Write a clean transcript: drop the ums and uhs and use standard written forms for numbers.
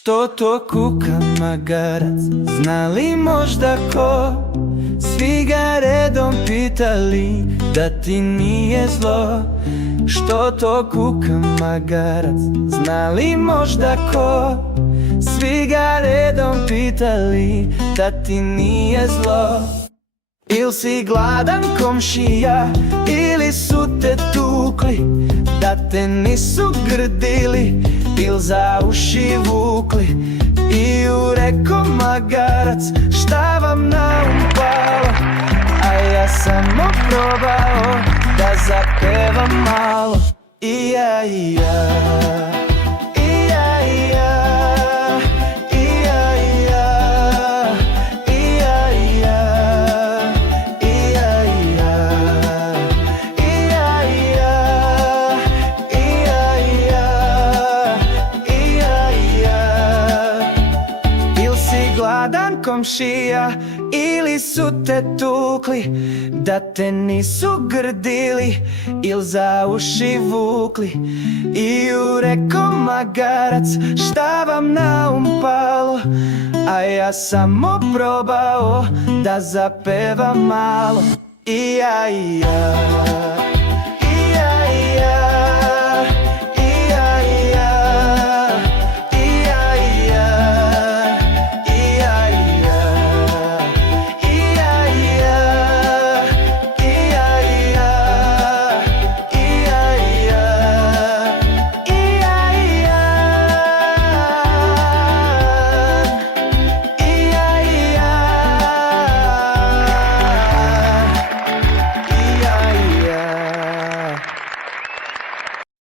Što to kuka magarac, zna li možda ko? Svi ga redom pitali da ti nije zlo. Što to kuka magarac, zna li možda ko? Svi ga redom pitali da ti nije zlo. Il si gladan komšija, ili su te tukli, da te nisu grdili, il za uši vukli. I reko magarac, šta vam na palo? A ja samo probao da zapevam malo. Ija, ija, ija, ija, ija, ija, ija, ija, ija, ija, ija. Il si gladan komšija, ili su te tukli, da te nisu grdili, il za uši vukli. I reko magarac, šta vam na palo? A ja samo probao da zapevam malo. Ija, ija.